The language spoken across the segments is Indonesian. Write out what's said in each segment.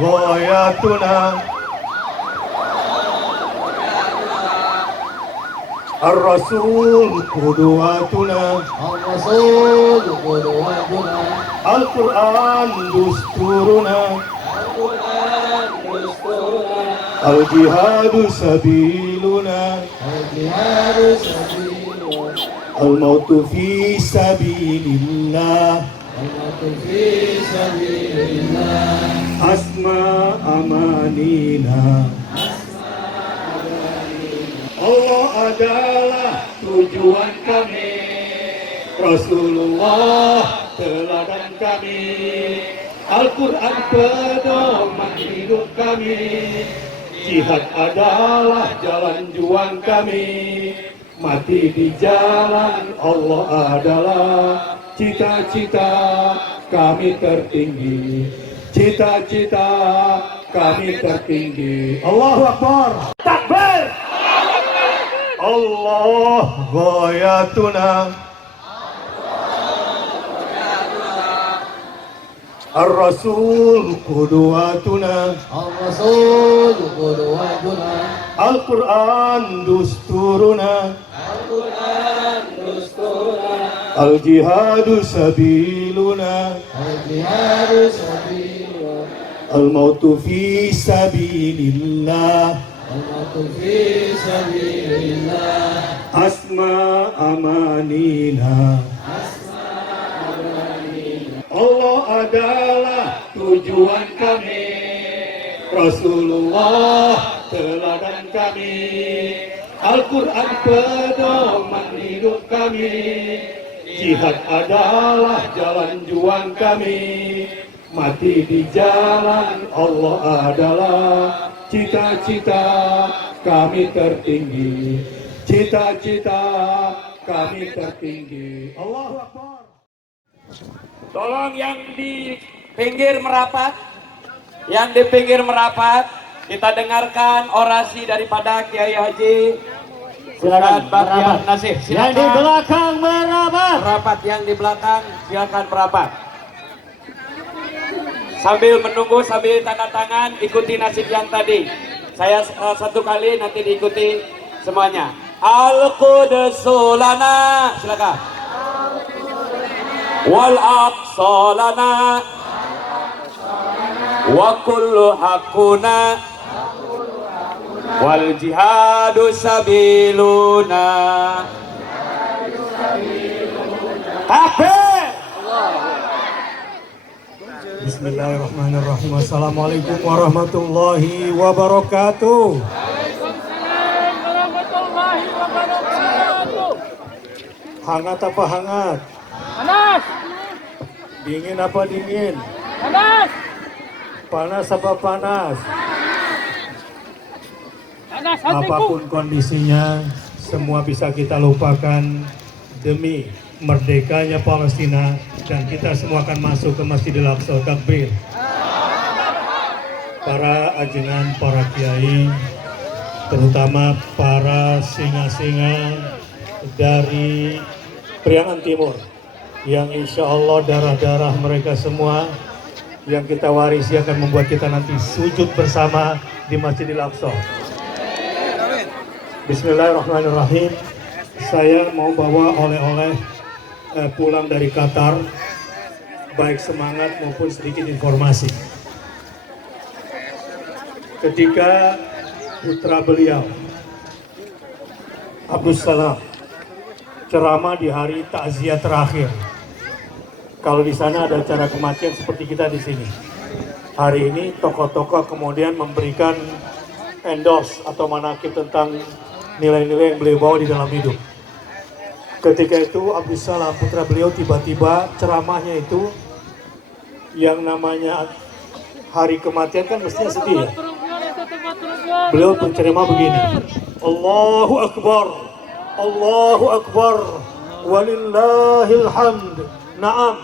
غاياتنا الرسول قدوتنا الرسول قدوتنا القرآن دستورنا القرآن دستورنا الجهاد سبيلنا الجهاد سبيلنا الموت في سبيل الله الموت في سبيل الله أسمى أمانينا Allah adalah tujuan kami, Rasulullah teladan kami, Al-Quran pedoman hidup kami, jihad adalah jalan juang kami, mati di jalan Allah adalah cita-cita kami tertinggi, cita-cita kami tertinggi. Allahu Akbar. Takbir. Allah ghayatuna Ar-Rasul qudwatuna الرسول قدوتنا Al-Quran dusturuna القرآن دستورنا Al-Jihadu sabiluna الجهاد سبيلنا Al-Mautu fi sabilillah الموت في سبيل الله Asma amanina Allah adalah tujuan kami, Rasulullah teladan kami, Al-Quran pedoman hidup kami, jihad adalah jalan juang kami, mati di jalan Allah adalah cita-cita kami tertinggi, cita-cita kami tertinggi. Allahu Akbar. Tolong yang di pinggir merapat, yang di pinggir merapat, kita dengarkan orasi daripada Kiai Haji Silakan Bahtiar Nasih. Yang di belakang merapat. Merapat, yang di belakang silakan merapat. Sambil menunggu, sambil tanda tangan, ikuti nasib yang tadi. Saya satu kali, nanti diikuti semuanya. Al-Qudsu lana, silakan. Wal aqsa lana wa kullu hakuna wal jihadu sabiluna. Takbir. Bismillahirrahmanirrahim. Assalamualaikum warahmatullahi wabarakatuh. Waalaikumsalam warahmatullahi wabarakatuh. Hangat apa hangat? Panas, Dingin apa dingin? panas, Panas apa panas? panas hatiku. Apapun kondisinya, semua bisa kita lupakan demi merdekanya Palestina, dan kita semua akan masuk ke Masjidil Aqsa. Takbir. Para ajengan, para kiai, terutama para singa-singa dari Priangan Timur, yang insya Allah darah-darah mereka semua yang kita warisi akan membuat kita nanti sujud bersama di Masjidil Aqsa. Bismillahirrahmanirrahim. Saya mau bawa oleh-oleh pulang dari Qatar, baik semangat maupun sedikit informasi. Ketika putra beliau Abdus Salam ceramah di hari takziah terakhir, kalau di sana ada acara kematian seperti kita di sini. Hari ini tokoh-tokoh kemudian memberikan endorse atau manakib tentang nilai-nilai yang beliau bawa di dalam hidup. Ketika itu Abdus Salam putra beliau tiba-tiba ceramahnya itu yang namanya hari kematian kan mestinya sedih ya. Beliau berceramah begini, Allahu Akbar, Allahu Akbar, walillahil hamd. Naam,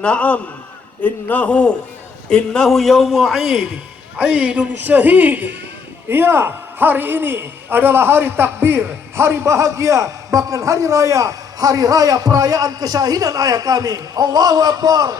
naam, innahu yaumu Aid, Aidun syahid. Iya, hari ini adalah hari takbir, hari bahagia, bahkan hari raya perayaan kesyahidan ayah kami. Allahu Akbar.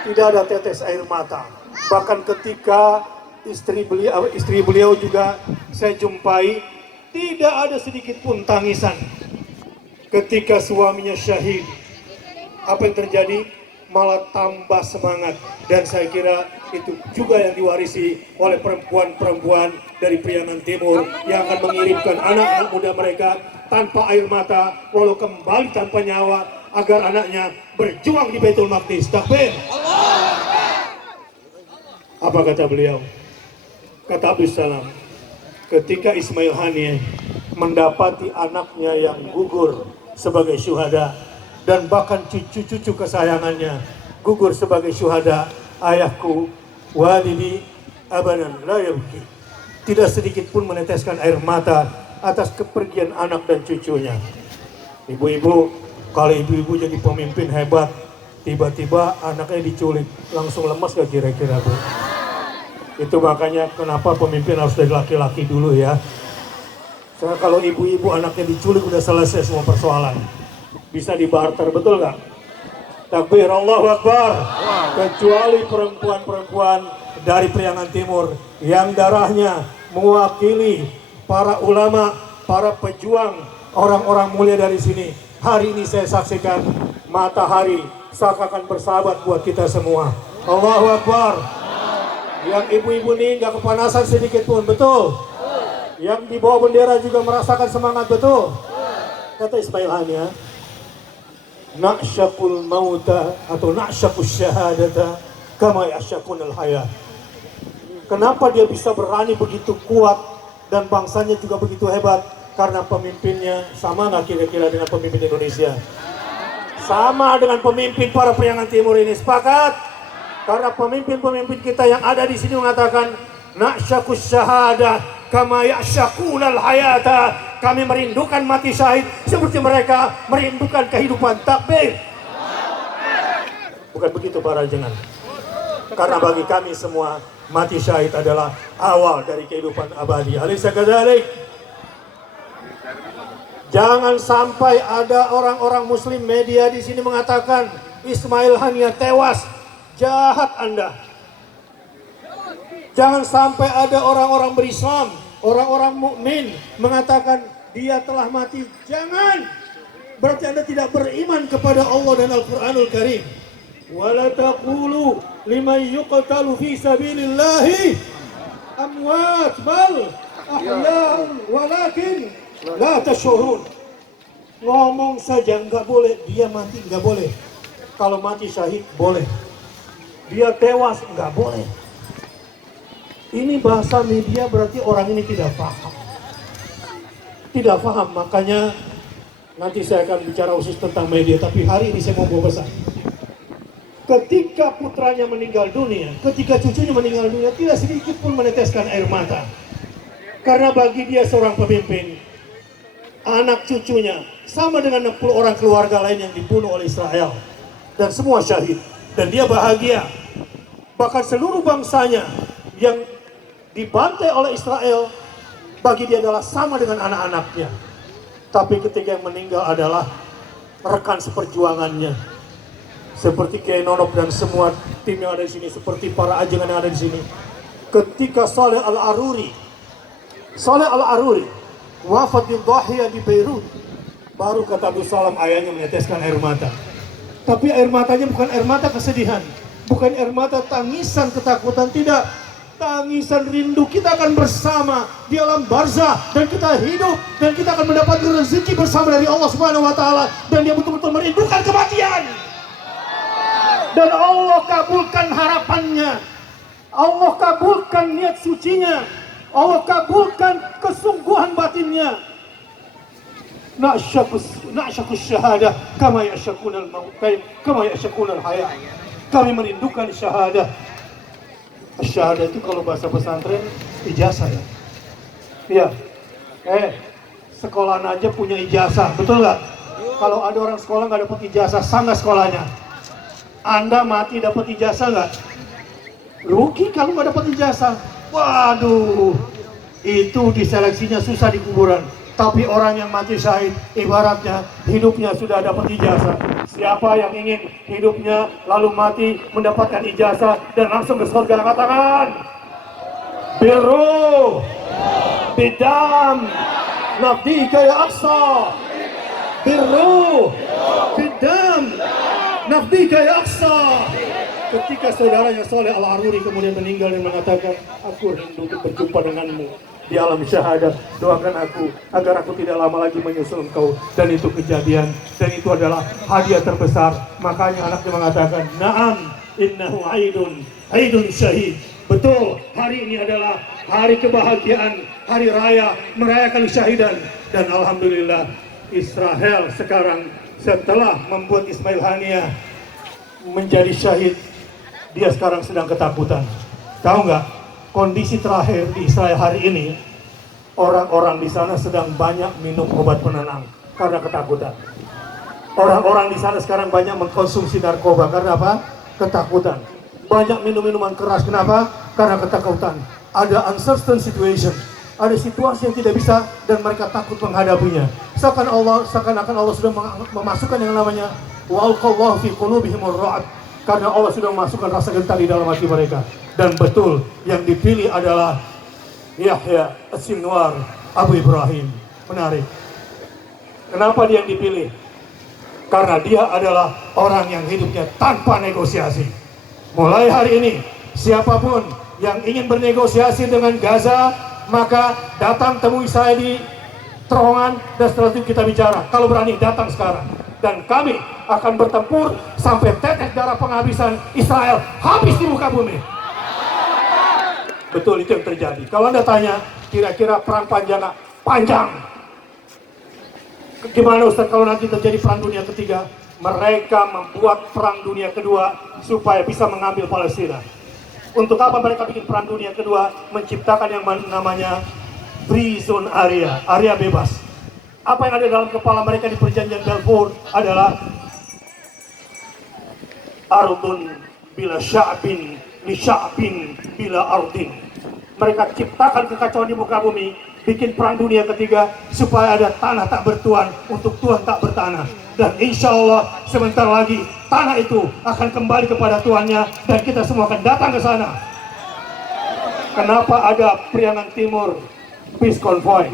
Tidak ada tetes air mata. Bahkan ketika istri beliau juga saya jumpai, tidak ada sedikit pun tangisan ketika suaminya syahid. Apa yang terjadi? Malah tambah semangat. Dan saya kira itu juga yang diwarisi oleh perempuan-perempuan dari Priangan Timur yang akan mengirimkan anak-anak muda mereka tanpa air mata, walau kembali tanpa nyawa, agar anaknya berjuang di Baitul Maqdis. Takbir. Apa kata beliau? Kata Abdus Salam, ketika Ismail Haniyeh mendapati anaknya yang gugur sebagai syuhada, dan bahkan cucu-cucu kesayangannya gugur sebagai syuhada, ayahku walidi abadan la yabki, tidak sedikit pun meneteskan air mata atas kepergian anak dan cucunya. Ibu-ibu, kalau ibu-ibu jadi pemimpin hebat, tiba-tiba anaknya diculik, langsung lemas gak kira-kira, Bu? Itu makanya kenapa pemimpin harus dari laki-laki dulu ya. Soalnya kalau ibu-ibu anaknya diculik udah selesai semua persoalan. Bisa dibarter, betul nggak? Takbir, Allahu Akbar. Kecuali perempuan-perempuan dari Priangan Timur yang darahnya mewakili para ulama, para pejuang, orang-orang mulia dari sini. Hari ini saya saksikan matahari seakan bersahabat buat kita semua. Allahu Akbar. Yang ibu-ibu ini nggak kepanasan sedikit pun, betul? Yang di bawah bendera juga merasakan semangat, betul? Kata Ismail Haniyeh, na'syaqul mauta atau na'syaqus syahadata kama ya'syaqunal hayat. Kenapa dia bisa berani begitu kuat dan bangsanya juga begitu hebat? Karena pemimpinnya sama nggak kira-kira dengan pemimpin Indonesia? Sama dengan pemimpin para Priangan Timur ini, sepakat? Karena pemimpin-pemimpin kita yang ada di sini mengatakan na'syaqus syahadah kama ya'syaqunal hayata. Kami merindukan mati syahid seperti mereka merindukan kehidupan. Takbir. Bukan begitu para jenengan. Karena bagi kami semua mati syahid adalah awal dari kehidupan abadi. Alaysa kadzalik? Jangan sampai ada orang-orang muslim media di sini mengatakan Ismail Haniyeh tewas. Jahat Anda. Jangan sampai ada orang-orang berislam, orang-orang mukmin mengatakan dia telah mati. Jangan. Berarti Anda tidak beriman kepada Allah dan Al-Qur'anul Karim. Wala taqulu liman yuqtalu fi sabilillahi amwat bal ahya'un walakin la tashurun. Ngomong saja nggak boleh, dia mati nggak boleh. Kalau mati syahid boleh. Dia tewas, nggak boleh. Ini bahasa media berarti orang ini tidak paham. Tidak paham, makanya nanti saya akan bicara khusus tentang media. Tapi hari ini saya mau bawa pesan. Ketika putranya meninggal dunia, ketika cucunya meninggal dunia, tidak sedikit pun meneteskan air mata. Karena bagi dia seorang pemimpin, anak cucunya sama dengan 60 orang keluarga lain yang dibunuh oleh Israel. Dan semua syahid. Dan dia bahagia. Bahkan seluruh bangsanya yang dibantai oleh Israel, bagi dia adalah sama dengan anak-anaknya. Tapi ketika yang meninggal adalah rekan seperjuangannya. Seperti Kiai Nonop dan semua tim yang ada di sini, seperti para ajengan yang ada di sini. Ketika Saleh Al-Aruri wafat di Dhahiyah di Beirut, baru kata Abdus Salam ayahnya meneteskan air mata. Tapi air matanya bukan air mata kesedihan, bukan air mata tangisan ketakutan, tidak. Tangisan rindu, kita akan bersama di alam barzah dan kita hidup dan kita akan mendapatkan rezeki bersama dari Allah Subhanahu wa taala, dan dia betul-betul merindukan kematian. Dan Allah kabulkan harapannya. Allah kabulkan niat sucinya. Allah kabulkan kesungguhan batinnya. Na'syakus syahadah kama ya'syakunal maut, kama ya'syakunal hayat. Kami merindukan syahadah. Syahadah itu kalau bahasa pesantren ijazah ya. Iya. Sekolah aja punya ijazah, betul nggak? Kalau ada orang sekolah nggak dapat ijazah, sama sekolahnya. Anda mati dapat ijazah nggak? Rugi kalau nggak dapat ijazah. Waduh, itu diseleksinya susah di kuburan. Tapi orang yang mati syahid, ibaratnya hidupnya sudah dapat ijazah. Siapa yang ingin hidupnya lalu mati mendapatkan ijazah dan langsung ke surga, katakan biru, bidam, nafdika ya Aqsa. Biru, bidam, nafdika ya Aqsa. Ketika saudaranya Saleh Al-Aruri kemudian meninggal dan mengatakan, aku rindu untuk berjumpa denganmu di alam syahadat, doakan aku agar aku tidak lama lagi menyusul engkau. Dan itu kejadian, dan itu adalah hadiah terbesar. Makanya anaknya mengatakan, na'am innahu aidun syahid. Betul, hari ini adalah hari kebahagiaan, hari raya merayakan syahidan. Dan alhamdulillah Israel sekarang setelah membuat Ismail Haniyah menjadi syahid, dia sekarang sedang ketakutan. Tahu nggak? Kondisi terakhir di Israel hari ini, orang-orang di sana sedang banyak minum obat penenang karena ketakutan. Orang-orang di sana sekarang banyak mengkonsumsi narkoba karena apa? Ketakutan. Banyak minum minuman keras, kenapa? Karena ketakutan. Ada uncertain situation, ada situasi yang tidak bisa dan mereka takut menghadapinya. Seakan-akan Allah sudah memasukkan yang namanya wa'alqallahu fi qulubihimur ra'd, karena Allah sudah memasukkan rasa gentar di dalam hati mereka. Dan betul, yang dipilih adalah Yahya As-Sinwar Abu Ibrahim. Menarik. Kenapa dia yang dipilih? Karena dia adalah orang yang hidupnya tanpa negosiasi. Mulai hari ini, siapapun yang ingin bernegosiasi dengan Gaza, maka datang temui saya di terowongan dan setelah itu kita bicara. Kalau berani datang sekarang. Dan kami akan bertempur sampai tetes darah penghabisan Israel habis di muka bumi. Betul, itu yang terjadi. Kalau Anda tanya, kira-kira perang panjang. Gimana Ustaz kalau nanti terjadi perang dunia ketiga? Mereka membuat perang dunia kedua supaya bisa mengambil Palestina. Untuk apa mereka bikin perang dunia kedua? Menciptakan yang namanya free zone area, area bebas. Apa yang ada dalam kepala mereka di perjanjian Balfour adalah ardun bila sya'bin li sya'bin bila ardin. Mereka ciptakan kekacauan di muka bumi, bikin perang dunia ketiga supaya ada tanah tak bertuan untuk tuan tak bertanah. Dan insya Allah sebentar lagi tanah itu akan kembali kepada tuannya dan kita semua akan datang ke sana. Kenapa ada Priangan Timur Peace Convoy?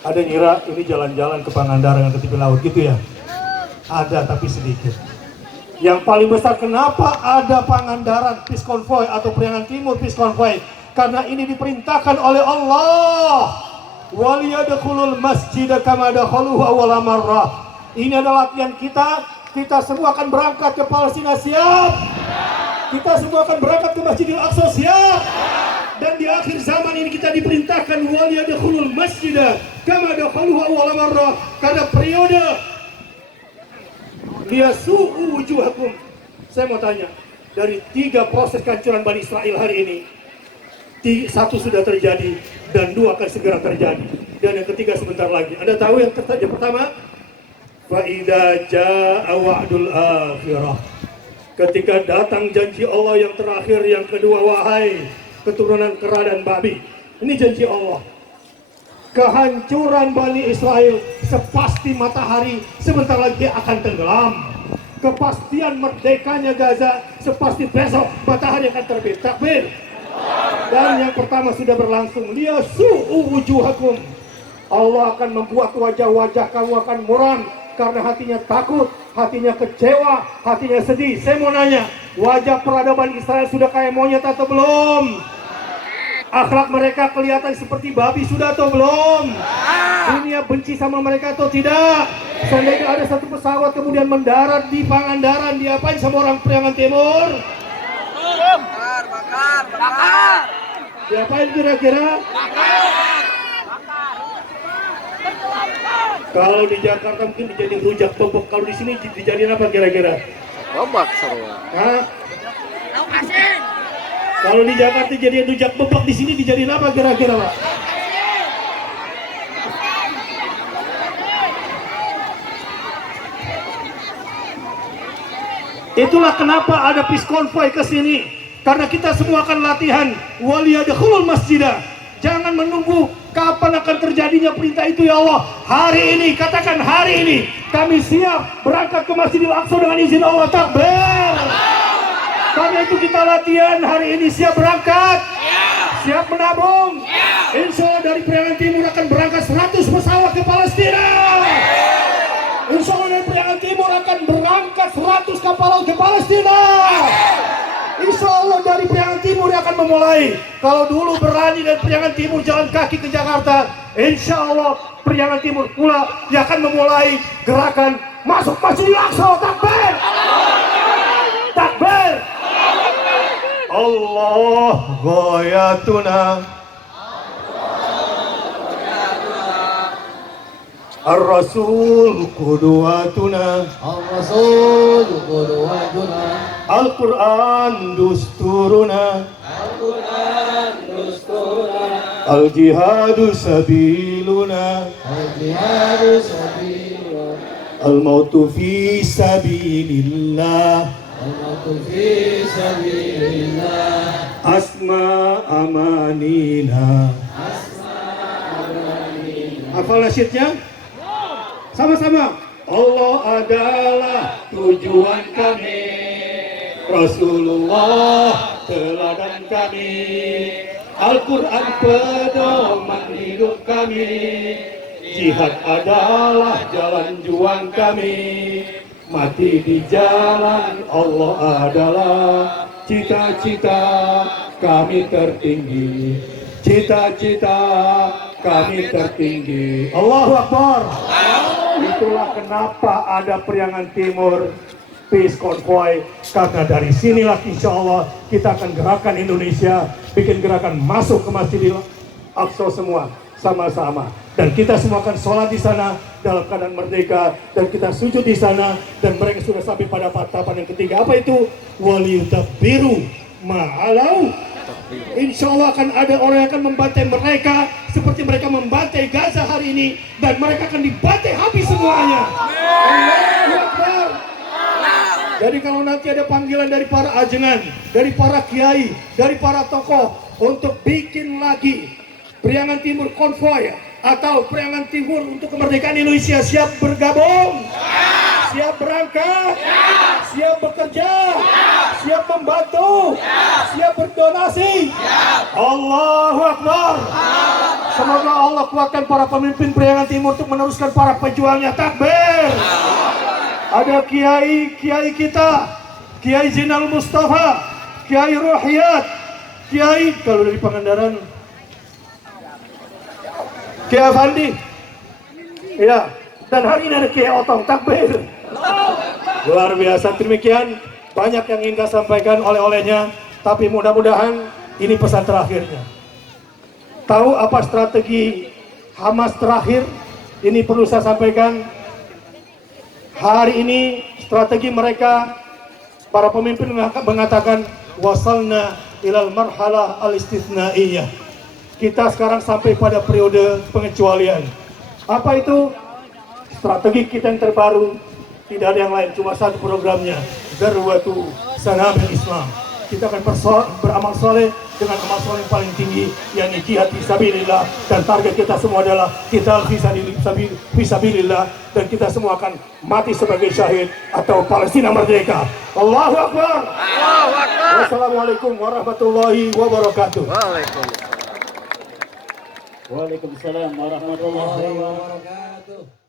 Ada ngira ini jalan-jalan ke Pangandaran ke tepi laut gitu ya? Ada tapi sedikit. Yang paling besar kenapa ada Pangandaran Peace Convoy atau Priangan Timur Peace Convoy? Karena ini diperintahkan oleh Allah. Waliyadkhulul masjida kama dakhaluhu awwala marrah. Ini adalah latihan kita. Kita semua akan berangkat ke Palestina, siap? Kita semua akan berangkat ke Masjidil Aqsa, siap? Dan di akhir zaman ini kita diperintahkan waliyadkhulul masjida kama dakhaluhu awwala marrah. Karena periode liyasu'u wujuhakum. Saya mau tanya, dari 3 proses kehancuran Bani Israel hari ini, 1 sudah terjadi dan 2 akan segera terjadi. Dan yang ketiga sebentar lagi. Anda tahu yang pertama? Fa'idha ja'a wa'dul akhirah. Ketika datang janji Allah yang terakhir, yang kedua, wahai keturunan kera dan babi. Ini janji Allah. Kehancuran Bani Israel sepasti matahari sebentar lagi akan tenggelam. Kepastian merdekanya Gaza sepasti besok matahari akan terbit. Takbir. Dan yang pertama sudah berlangsung. Liyasu'u wujuhakum. Allah akan membuat wajah-wajah kamu akan muram karena hatinya takut, hatinya kecewa, hatinya sedih. Saya mau nanya, wajah peradaban Israel sudah kayak monyet atau belum? Akhlak mereka kelihatan seperti babi sudah atau belum? Dunia benci sama mereka atau tidak? Seandainya ada satu pesawat kemudian mendarat di Pangandaran, diapain sama orang Priangan Timur? Bakar. Diapain kira-kira? Kalau di Jakarta mungkin dijadiin rujak bebek. Kalau di sini dijadiin apa kira-kira? Bobak seru. Hah? Kalau di Jakarta dijadiin rujak bebek, di sini dijadiin apa kira-kira, Pak? Itulah kenapa ada peace convoy ke sini. Karena kita semua akan latihan waliyadkhulul masjidah. Jangan menunggu Kapan akan terjadinya perintah itu ya Allah? Hari ini, katakan hari ini kami siap berangkat ke Masjidil Aqsa dengan izin Allah. Takbir. Karena itu kita latihan hari ini, siap berangkat, siap menabung. Insya Allah dari Priangan Timur akan berangkat 100 pesawat ke Palestina. Insya Allah dari Priangan Timur akan berangkat 100 kapal laut ke Palestina. Insya Allah dari Priangan Timur akan memulai. Kalau dulu berani dari Priangan Timur jalan kaki ke Jakarta, insya Allah Priangan Timur pula yang akan memulai gerakan masuk Masjidil Aqsa. Takbir, takbir. Allah ghayatuna, Ar-Rasul qudwatuna, Ar-Rasul qudwatuna, Al-Quran dusturuna, Al-Quran dusturuna, Al-Jihadu sabiluna, Al-Jihadu sabiluna, Al-Mautu fi sabilillah, Al-Mautu fi sabilillah, Asma amanina. Hafal nasyidnya? Sama-sama. Allah adalah tujuan kami, Rasulullah teladan kami, Al-Quran pedoman hidup kami, jihad adalah jalan juang kami, mati di jalan Allah adalah cita-cita kami tertinggi, cita-cita kami tertinggi. Allahu Akbar. Itulah kenapa ada Priangan Timur Peace Convoy, karena dari sinilah insya Allah kita akan gerakan Indonesia, bikin gerakan masuk ke Masjidil Aqsa semua sama-sama, dan kita semua akan sholat di sana dalam keadaan merdeka, dan kita sujud di sana, dan mereka sudah sampai pada tahapan yang ketiga. Apa itu? Waliyutabbiru ma'alau. Insya Allah akan ada orang yang akan membantai mereka seperti mereka membantai Gaza hari ini, dan mereka akan dibantai habis semuanya. Allahu Akbar. Jadi kalau nanti ada panggilan dari para ajengan, dari para kiai, dari para tokoh untuk bikin lagi Priangan Timur Konvoy atau Priangan Timur untuk kemerdekaan Indonesia, siap bergabung? Siap berangkat? Siap bekerja? Siap membantu? Siap berdonasi? Allahu Akbar. Semoga Allah kuatkan para pemimpin Priangan Timur untuk meneruskan para pejuangnya. Takbir. Ada kiai kita, Kiai Zainal Mustafa, Kiai Ruhiyat, Kiai kalau dari Pangandaran, Kiai Afandi, ya, dan hari ini ada Kiai Otong. Takbir. Luar biasa. Demikian banyak yang ingin saya sampaikan oleh-olehnya, tapi mudah-mudahan ini pesan terakhirnya. Tahu apa strategi Hamas terakhir? Ini perlu saya sampaikan. Hari ini strategi mereka, para pemimpin mengatakan wasalna ilal marhalah al-istitnaiyah. Kita sekarang sampai pada periode pengecualian. Apa itu? Strategi kita yang terbaru, tidak ada yang lain, cuma satu programnya, Darwatu Sanabil Islam. Kita akan beramal soleh dengan amal soleh yang paling tinggi, yakni jihad fisabilillah, dan target kita semua adalah kita fisabilillah, dan kita semua akan mati sebagai syahid atau Palestina merdeka. Allahu Akbar. Allahu Akbar. Wassalamualaikum warahmatullahi wabarakatuh. Waalaikumsalam warahmatullahi wabarakatuh.